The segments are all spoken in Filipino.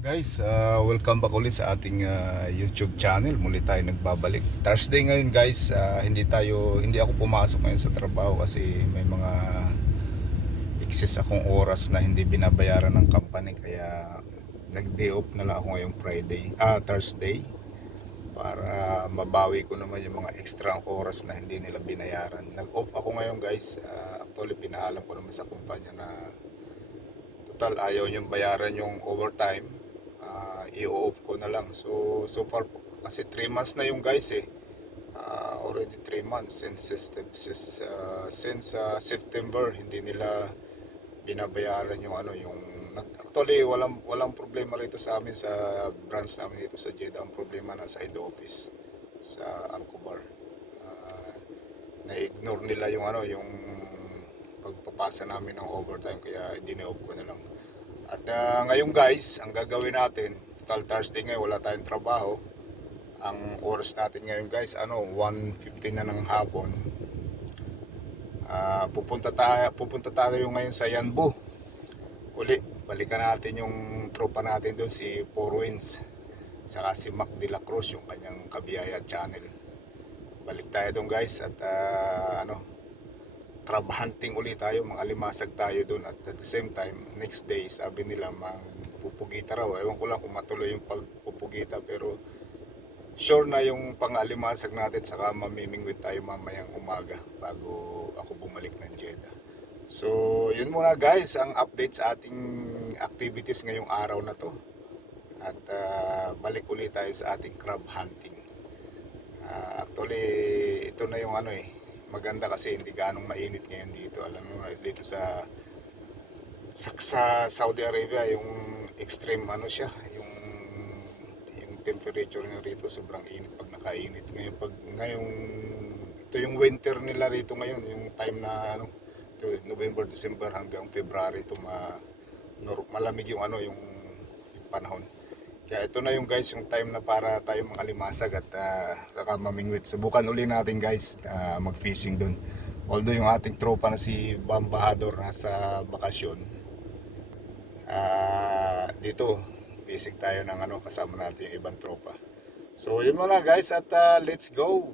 Guys, welcome back ulit sa ating YouTube channel. Muli tayo nagbabalik. Thursday ngayon guys, hindi ako pumasok ngayon sa trabaho kasi may mga excess akong oras na hindi binabayaran ng company, kaya nag-day off na lang ako ngayong Thursday para mabawi ko naman yung mga extra oras na hindi nila binayaran. Nag-off ako ngayon guys. Actually pinaalam ko naman sa kumpanya na total ayaw niyong bayaran yung overtime, i-off ko na lang. So far kasi 3 months na yung guys already 3 months since September hindi nila binabayaran yung actually walang problema rito sa amin sa branch namin dito sa Jeddah. Ang problema na sa head office sa Alcobar. Na-ignore nila yung pagpapasa namin ng overtime, kaya dine-off ko na lang. At ngayon guys, ang gagawin natin, total Thursday ngayon, wala tayong trabaho. Ang oras natin ngayon guys, 1:15 na ng hapon. Pupunta tayo ngayon sa Yanbu. Uli, balikan natin yung tropa natin doon, si Four Winds, saka si Mac de la Cruz, yung kanyang kabiyaya channel. Balik tayo doon guys at crab hunting ulit tayo, mga alimasag tayo doon. At the same time, next day, sabi nila magpupugita raw. Ewan ko lang kung matuloy yung pagpupugita, pero sure na yung pang-alimasag natin, saka mamimingwit tayo mamayang umaga bago ako bumalik ng Jeddah. So yun muna guys, ang update sa ating activities ngayong araw na to. At balik ulit tayo sa ating crab hunting. Actually ito na yung maganda kasi hindi ganong mainit ngayon dito. Alam mo guys, dito sa Saudi Arabia, yung extreme siya, yung temperature niya rito sobrang init pag nakainit. Ngayong ito yung winter nila rito ngayon, yung time na November, December hanggang February, ito malamig yung yung panahon. Kaya ito na yung guys, yung time na para tayo mga limasag at saka mamingwit. Subukan uli natin guys mag-fishing doon. Although yung ating tropa na si Bam Bahador nasa bakasyon, dito basic tayo ng kasama natin yung ibang tropa. So yun muna guys at let's go!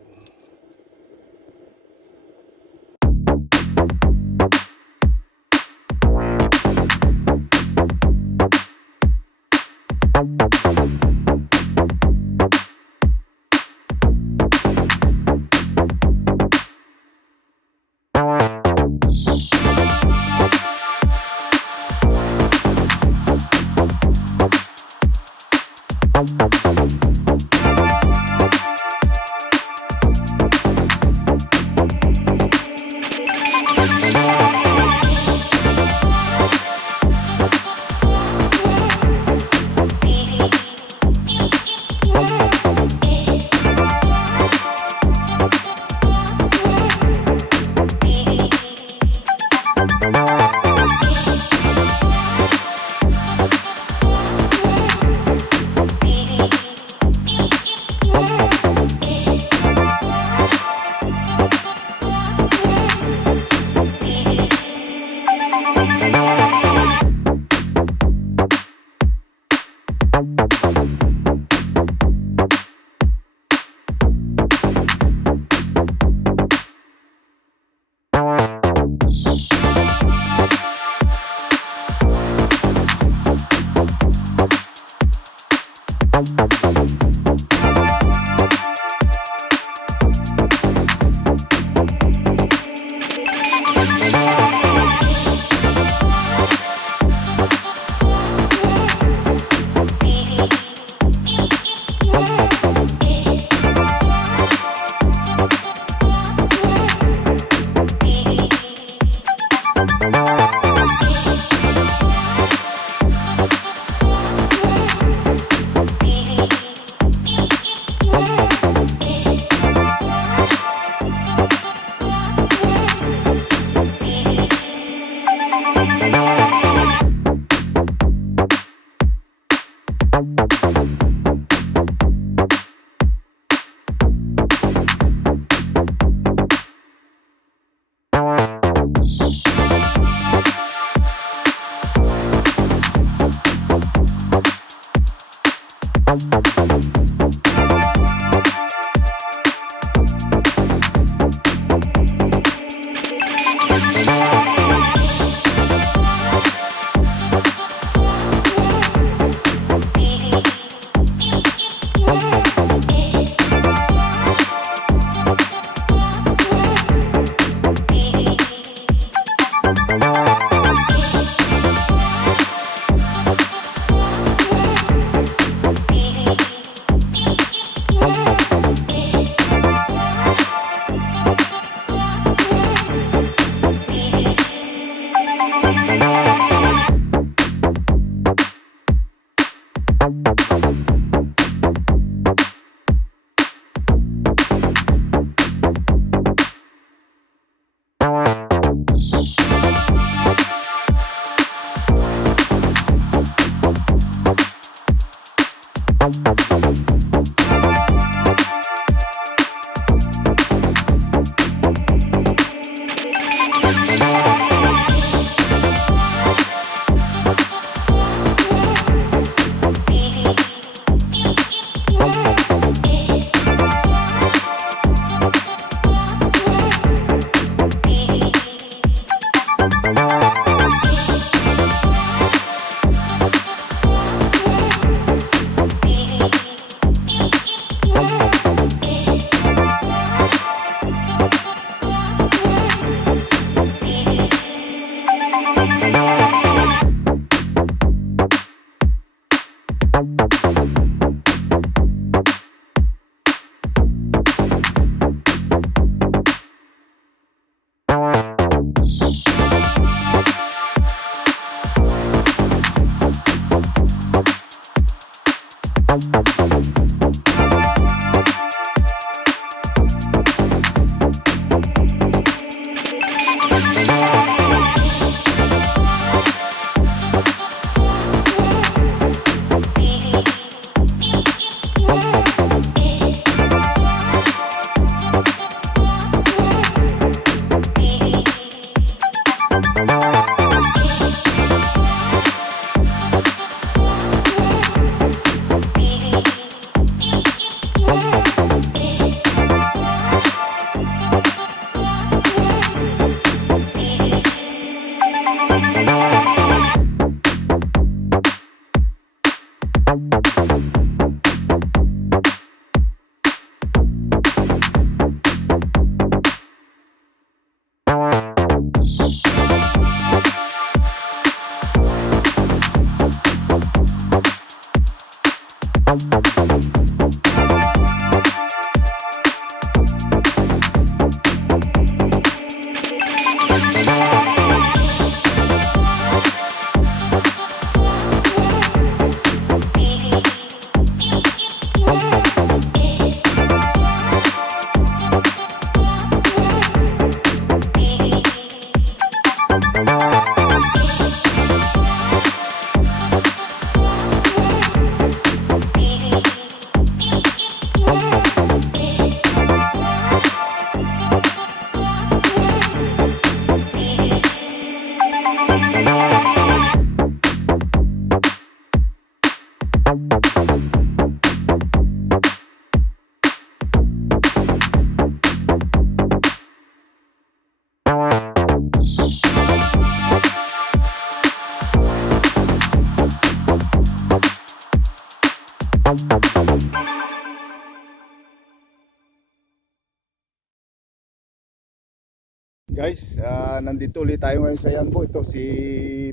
Guys, nandito ulit tayo ngayon sa Yanbo. Ito si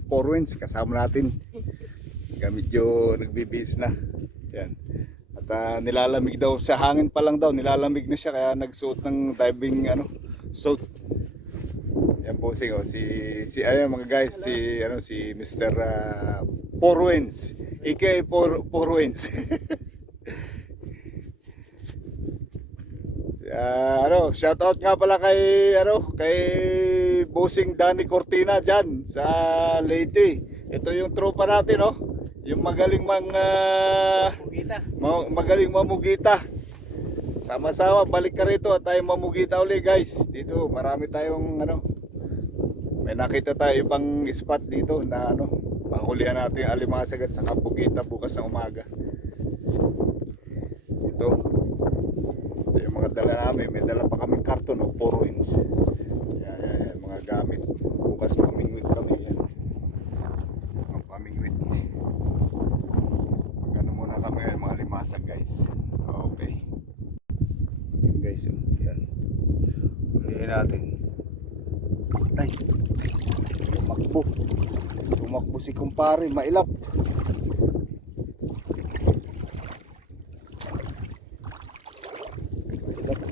Porwins, kasama natin. Medyo nagbibihis na. Yan. At nilalamig daw, sa hangin pa lang daw, nilalamig na siya kaya nagsuot ng diving suit. Yan po si ayan mga guys, si Mr. Porwins, aka Porwins. Shout out nga pala kay Bossing Danny Cortina diyan sa Leyte. Ito yung tropa natin, yung magaling magaling mamugita. Sama-sama balik ka rito at tayo mamugita uli, guys. Dito marami tayong may nakita tayo ibang spot dito na panghulihan natin yung alimasag at saka bugita bukas ng umaga. Ito yung mga dala namin. May dala pa kaming karton o Porwins. Yan, mga gamit. Bukas pamingwit kami. Yan. Ang pamingwit. Magano muna kami mga limasag, guys. Okay. Yan, guys. Yan. Hulihin natin. Ay. Tumakbo si kumpare. Mailap.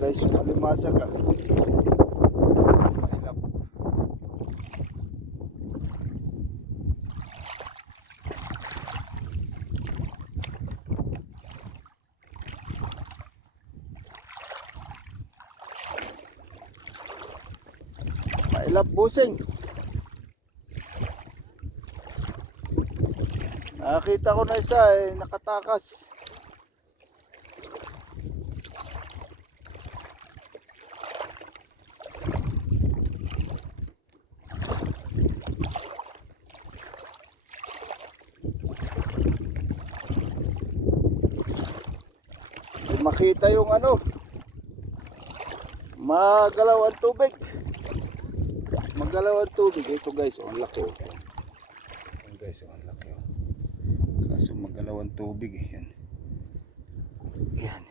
Guys, alimasag mahilap. Ilap busing. Nakakita ko na isa eh, nakatakas. Makita yung ano, magalaw ang tubig. Magalaw ang tubig. Ito guys, oh, ang laki oh. Ayan guys, oh, ang laki oh. Kaso magalaw ang tubig eh. Yan. Yan.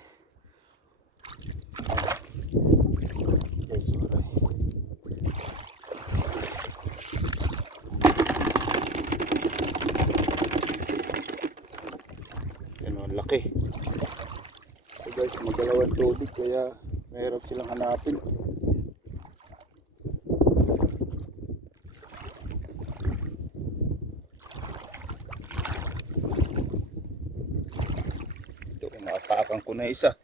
Guys, oh, aray. Yan oh, ang laki. So guys, magalaw ang tubig kaya mahirap silang hanapin. Nakapakan ko na isa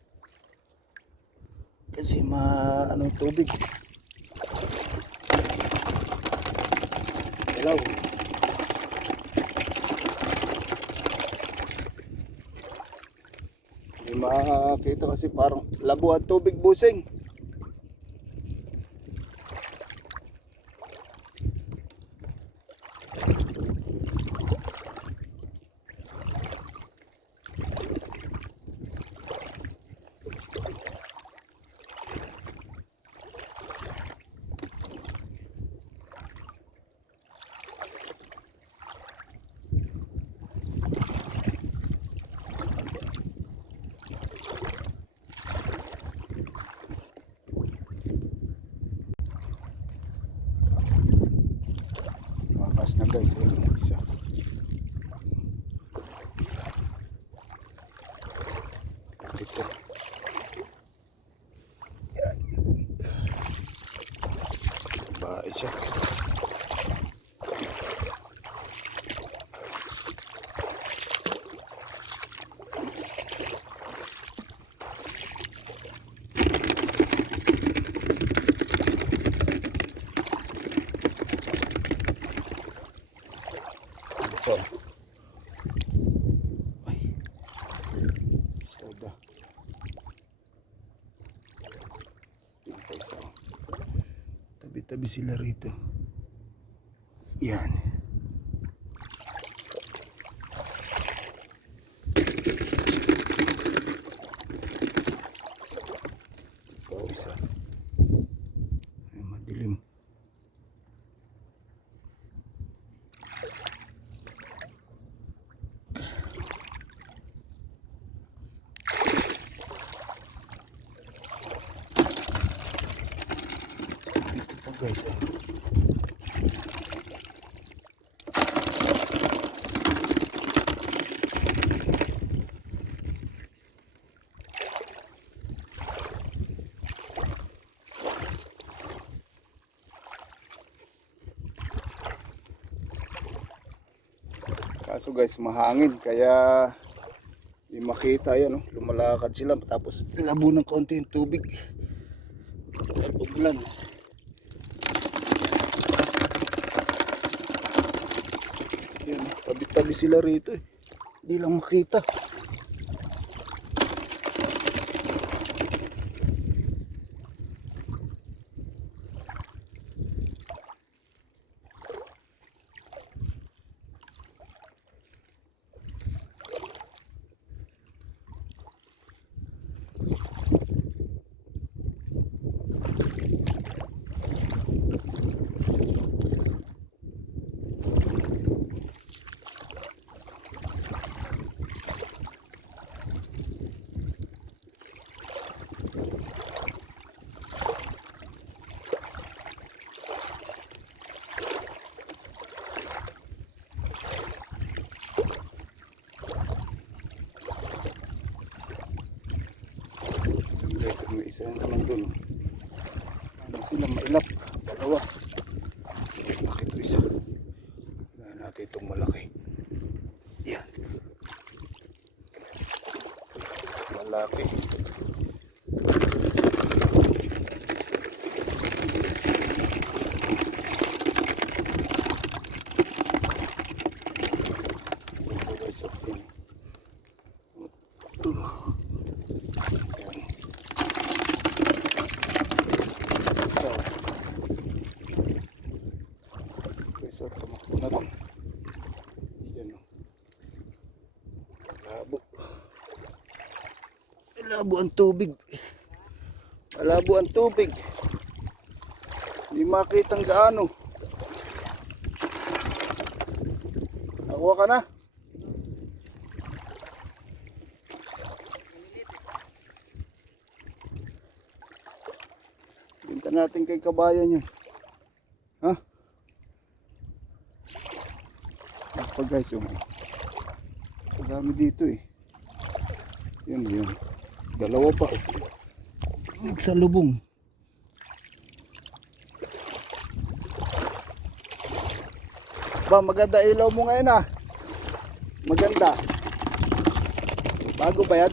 kasi ano tubig hello hindi makakita kasi parang labo ang tubig busing. Na guys, ayun isa. Ito. Yan. Bahay siya. Ay. Soda. Tabi-tabi sila rito. Yan. Ito isa. Ay, madilim. Guys, kaso guys mahangin kaya di makita yan, oh. Lumalakad sila tapos labo ng konti yung tubig dahil uglan. Yan, tabi-tabi sila rito eh. Hindi lang makita. May isa naman doon. Ano sila mailap? Dalawa. Bakit ito isa? Wala natin itong malaki. Yan. Malaki. Malabo ang tubig. Malabo ang tubig. Hindi makitang gaano. Nakuha ka na? Binta natin kay kabayan yan. Ha? Pa guys, dami dito eh. Yan. Dalawa pa oh. Nagsalubong. Ba, maganda ilaw mo ngayon ah. Maganda. Bago ba yan?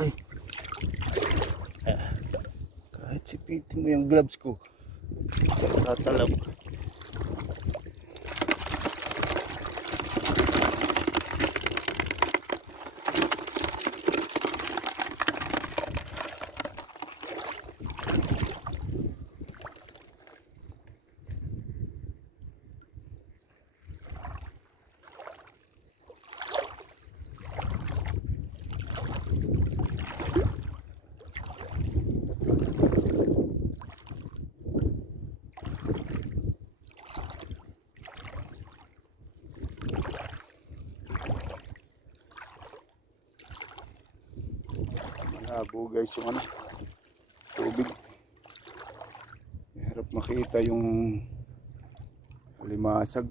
Ay. Kahit sipitin mo yung gloves ko. Tatalaw. Malabo guys yung tubig. Hirap makita yung limasag.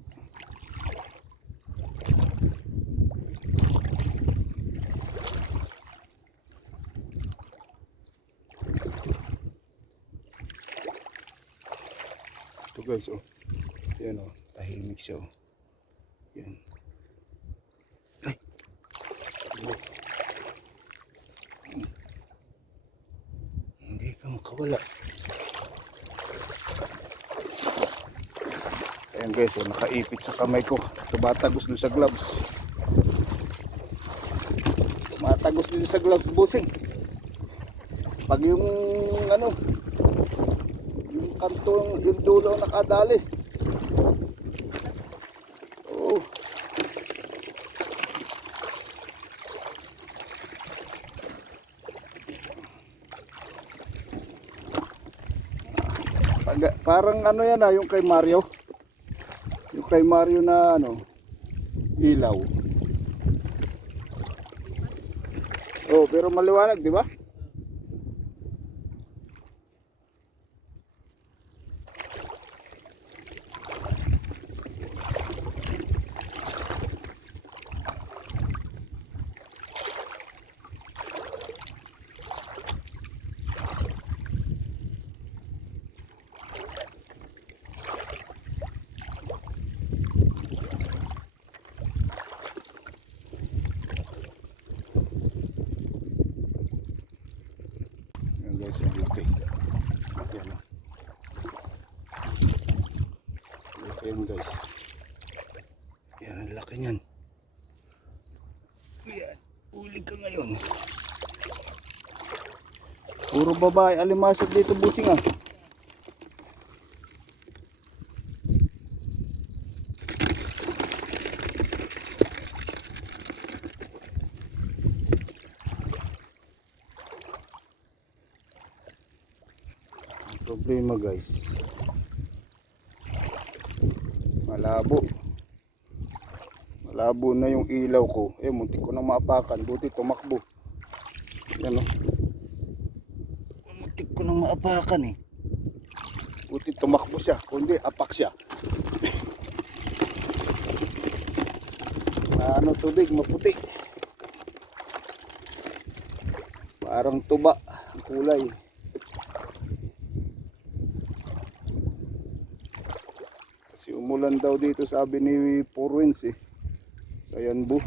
Ito guys oh. Yan oh, tahimik siya oh. Yan. Ay. Hindi ka makawala. Ayan guys, oh, nakaipit sa kamay ko. Tumatagos doon sa gloves. Tumatagos din sa gloves, bossing. Pag yung yung kanto, yung dulo nakadali. Oh. Parang yan yung kay Mario. Yung kay Mario na ilaw. Oh, pero maliwanag, di ba? Guys, okay. Yan o. Yan guys. Yan ang laki niyan. Yan. Uli ka ngayon. Puro babae alimasag dito, busing ah. Problema guys, malabo na yung ilaw ko. Muntik ko nang maapakan, buti tumakbo. Yan o, muntik ko nang maapakan buti tumakbo siya, kundi apak siya. Tubig maputi, parang tuba ang kulay. Kasi umulan daw dito, sabi ni Purwins sa Yanbu.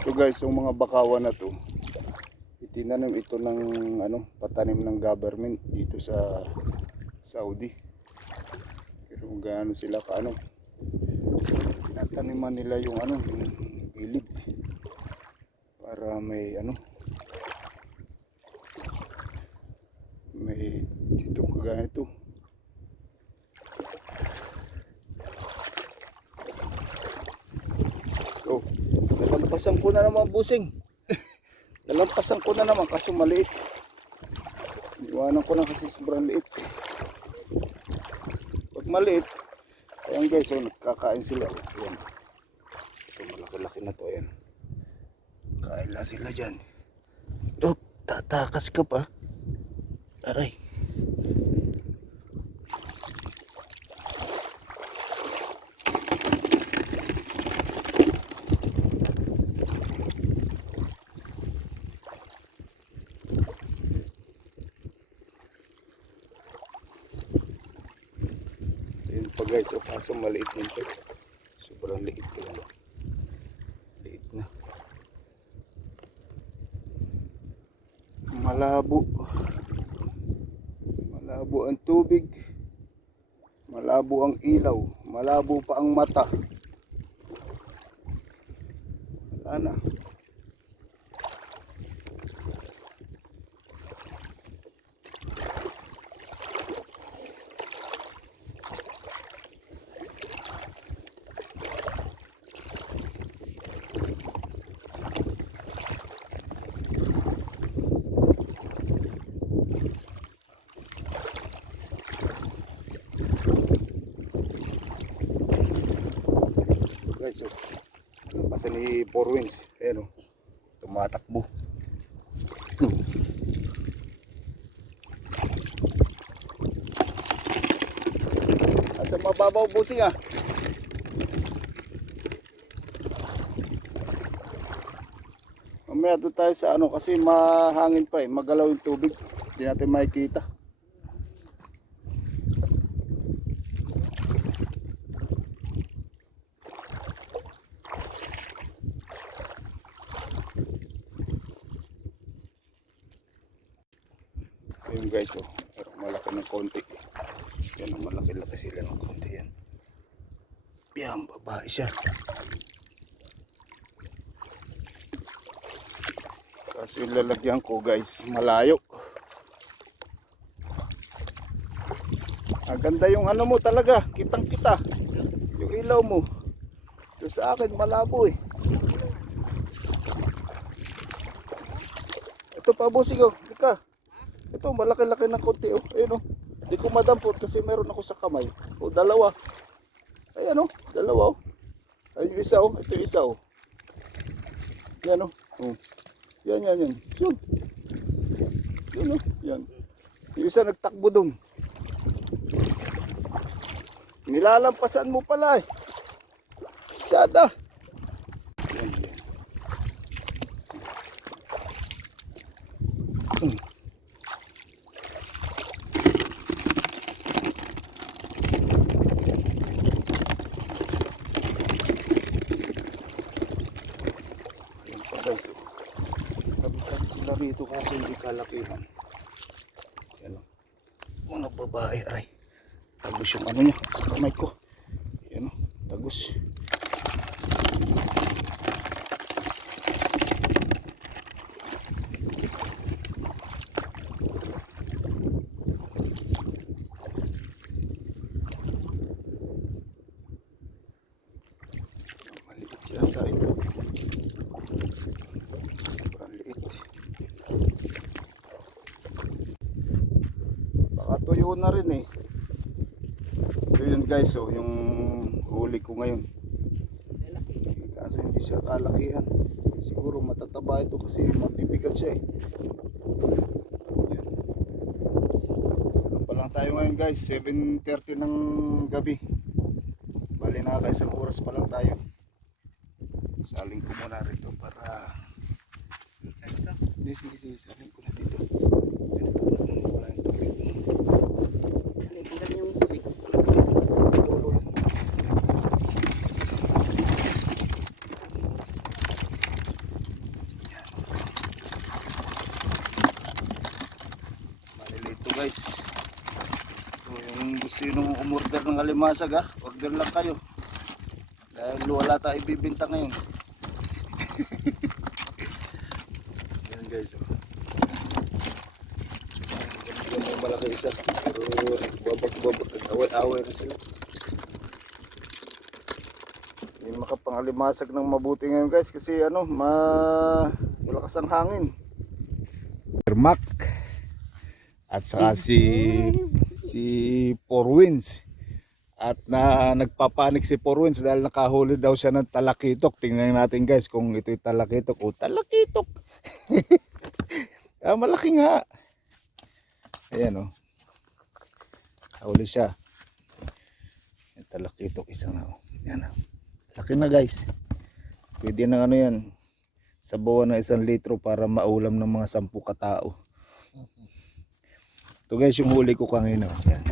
So guys, yung mga bakawan na to, itinanim ito ng patanim ng government dito sa Saudi. Pero gaano sila tinataniman nila yung yung ilid. para may ano, may dito kagaya ito. Oh, nalampasan ko na naman busing. Nalampasan ko na naman kaso maliit. Iwanan ko na kasi sobrang liit. Pag maliit, ayan guys, oh, nagkakain sila. Ayan. Ito malaki-laki na to, ayan. Kain lang sila dyan. Oh, tatakas ka pa. Aray. Ayan pa guys, oh, kaso maliit nito. Sobrang liit yan. Liit na. Malabo. Malabo ang tubig. Malabo ang ilaw. Malabo pa ang mata. Wala na. Guys, so, lampasan ni Four Wings. Ayan o, tumatakbo. Asa mababaw busing ah. Mamaya doon tayo sa ano kasi mahangin pa eh, magalaw yung tubig. Hindi natin makikita. Ayun guys, oh, pero malaki ng konti. Yan, malaki-laki sila ng konti yan. Yan, babae siya. Kasi yung lalagyan ko guys, malayo. Ang ganda yung ano mo talaga, kitang kita. Yung ilaw mo. Ito sa akin, malabo eh. Ito pa busing oh, ika. Ito, malaki-laki ng konti oh. Ayun oh. Hindi ko madampot kasi meron ako sa kamay. O, dalawa. Ayan oh, dalawa oh. Ayun yung isa oh, ito yung isa oh. Yan oh. Oh. Yan. Yun. Yun oh, yan. Yung isa nagtakbo dun. Nilalampasan mo pala eh. Sada. Yan. Guys, oh. Tabi-tabi sila rito kasi hindi kalakihan. Yan o. Mga babae, aray. Tagos yung ano niya sa kamay ko. Yan o, tagos. Maliit yata ito. Tuyo na rin eh. So yun guys, oh, yung huli ko ngayon. Kaso hindi siya kalakihan. Siguro matataba ito kasi mabibigat siya eh. Yan. Ano pa lang tayo ngayon guys, 7:30 ng gabi. Bali nakakaisang oras pa lang tayo. Saling ko muna rito para Sige, saling ko na dito. Wala yung tubig. Tingnan yung tubig. Maliliit to guys. So, yung gusto nyo umorder ng alimasag ha, order lang kayo. Dahil wala tayo ibibinta ngayon. guys. Yung malaki isa. Pero babag-babag. Away-away na sila. Hindi makapangalimasag ng mabuti ngayon guys. Kasi ano, malakas ang hangin. Ermac. At saka si Four Winds. At nagpapanik si Four Winds dahil nakahuli daw siya ng talakitok. Tingnan natin guys kung ito'y talakitok o talakitok. Malaki nga. Ayan o. Huli siya. Yung talakitok isa nga o. Ayan o. Laki na guys. Pwede na ano yan. Sabawan ng 1 litro para maulam ng mga 10 katao. Ito guys yung huli ko kanina. Ayan.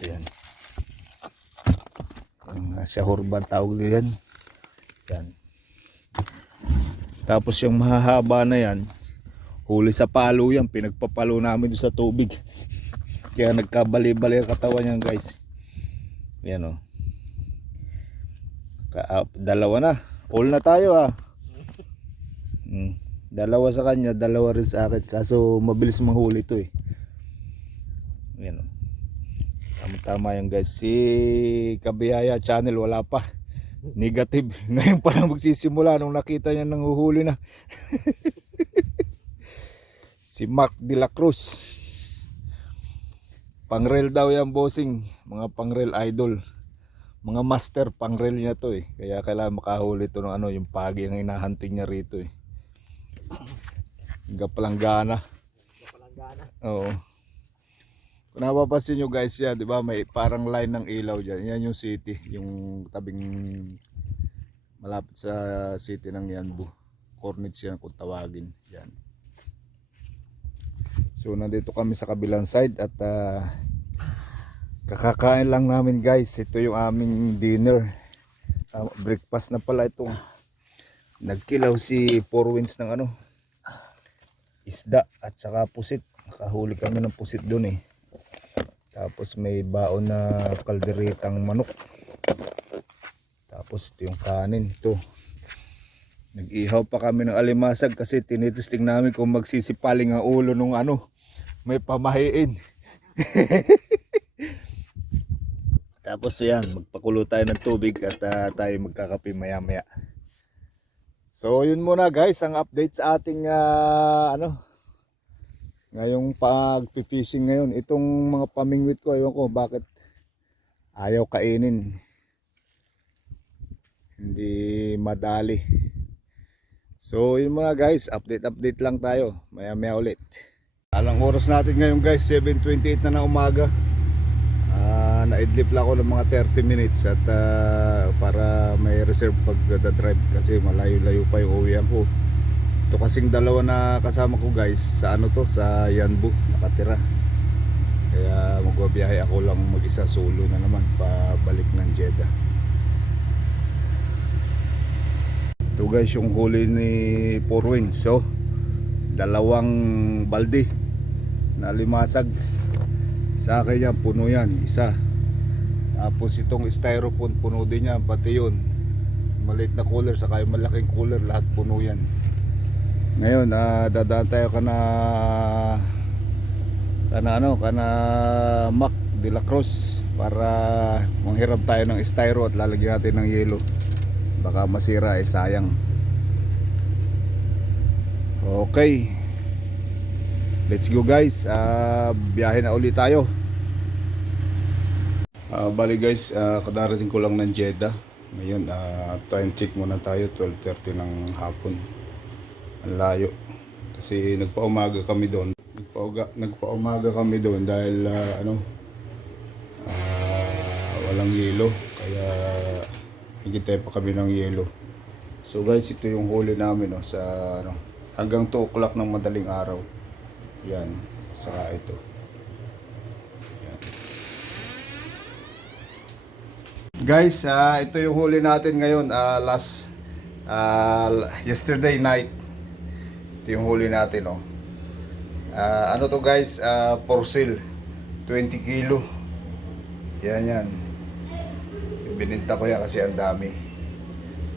Ayan. Shahurban tawag yan. Yan. Tapos yung mahahaba na yan, huli sa palo yan. Pinagpapalo namin doon sa tubig. Kaya nagkabali-bali ang katawan yan guys. Yan o. Dalawa na. All na tayo ha. Dalawa sa kanya, dalawa rin sa akin. Kaso mabilis mahuli to eh. Yan o. Tama yan guys. Si Kabiyaya channel wala pa. Negative. Ngayon pa lang magsisimula nung nakita niya nang uhuli na. Si Mac de la Cruz. Pangrel daw yan bossing. Mga pangrel idol. Mga master pangrel niya to eh. Kaya kailangan makahuli to ng ano, yung pagi ang hinahunting niya rito eh. Gapalanggana. Oo. Kung napapansin nyo guys yan, di ba may parang line ng ilaw dyan. Yan yung city, yung tabing malapit sa city ng Yanbu. Cornets yan kung tawagin. Yan. So nandito kami sa kabilang side at kakakain lang namin guys. Ito yung aming dinner. Breakfast na pala ito. Nagkilaw si Four Winds ng ano, isda at saka pusit. Nakahuli kami ng pusit dun eh. Tapos may baon na kalderitang manok. Tapos ito yung kanin. Ito. Nag-ihaw pa kami ng alimasag kasi tinitesting namin kung magsisipaling ang ulo nung ano. May pamahiin. Tapos yan, magpakulo tayo ng tubig at tayo magkakape maya maya. So yun muna guys, ang update sa ating ngayong pag-fishing ngayon. Itong mga pamingwit ko, ewan ko bakit ayaw kainin. Hindi madali. So yun mga guys, update lang tayo. Maya maya ulit. Alang oras natin ngayon guys, 7:28 na ng umaga. Naidlip lang ako ng mga 30 minutes at para may reserve pag drive kasi malayo-layo pa yung uwian ko. Ito kasing dalawa na kasama ko guys sa ano to, sa Yanbu nakatira. Kaya magbabiyahe ako lang mag-isa, solo na naman pabalik ng Jeddah. Ito guys yung huli ni Four Winds. So dalawang balde na limasag. Sa akin yan, puno yan, isa. Tapos itong styrofoam puno din yan, pati yun. Maliit na cooler, saka yung malaking cooler, lahat puno yan. Ngayon, dadaan tayo kana Mac de la Cruz para manghiram tayo ng styro at lalagyan natin ng yelo. Baka masira eh, sayang. Okay. Let's go guys. Biyahe na ulit tayo. Bali guys, kadarating ko lang ng Jeddah. Ngayon, time check muna tayo, 12:30 ng hapon. Ang layo kasi nagpaumaga kami doon. Nagpaumaga kami doon dahil walang yelo, kaya higitay pa kami ng yelo. So guys, ito yung huli namin sa hanggang 2 o'clock ng madaling araw. Yan, saka ito. Yan. Guys, ito yung huli natin ngayon, yesterday night. Ito yung huli natin, oh. Ano to guys, porcel 20 kilo. Yan. Bininta ko yan kasi ang dami.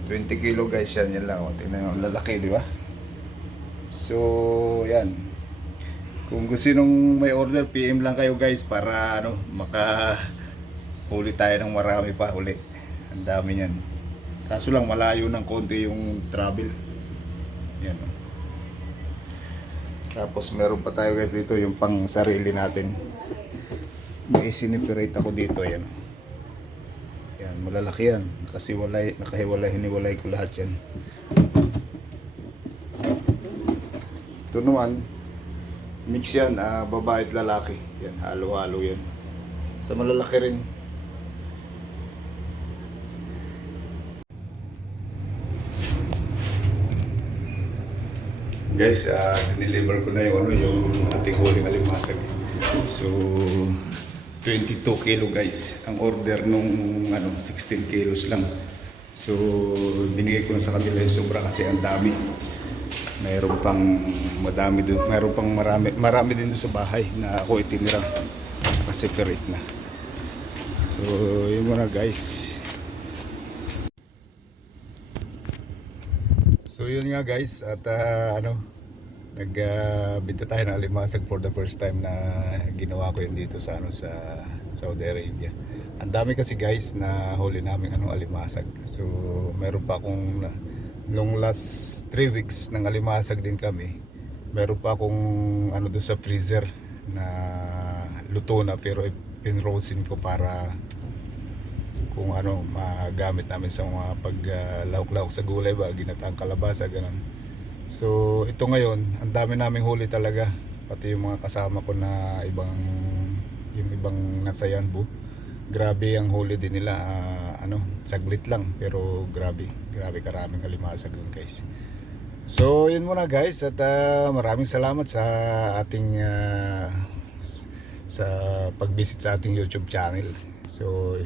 20 kilo guys, yan lang, oh. Tingnan nyo, lalaki, di ba? So yan, kung gusto nung may order, PM lang kayo guys para ano, huli tayo ng marami pa huli. Ang dami niyan. Kaso lang malayo ng konti yung travel. Yan. Tapos meron pa tayo guys dito yung pang sarili natin. May siniperate ako dito, yan. Yan, malalaki yan. Kasi hiniwalay ko lahat yan. Ito naman, mix yan, babae at lalaki. Yan, halo-halo yan. Sa malalaki rin. Guys, deliver ko na yung ating huling alimasag. So, 22 kilo guys. Ang order nung 16 kilos lang. So, binigay ko na sa kanila yung sobra kasi ang dami. Mayroon pang marami din doon sa bahay na ako itinira kasi separate na. So, yun muna guys. So yun nga guys, at nagbenta tayo ng alimasag for the first time na ginawa ko yun dito sa sa Saudi Arabia. Ang dami kasi guys na huli namin alimasag. So meron pa akong long last 3 weeks ng alimasag din kami. Meron pa akong doon sa freezer na luto na pero pinrosin ko para kung magamit namin sa mga paglahok-lahok sa gulay ba, ginataang kalabasa, ganun. So ito ngayon, ang dami naming huli talaga, pati yung mga kasama ko na yung ibang nasa Yanbu. Grabe ang huli din nila, saglit lang pero grabe karaming alimasag dun guys. So yun muna guys, at maraming salamat sa ating sa pag-visit sa ating YouTube channel. So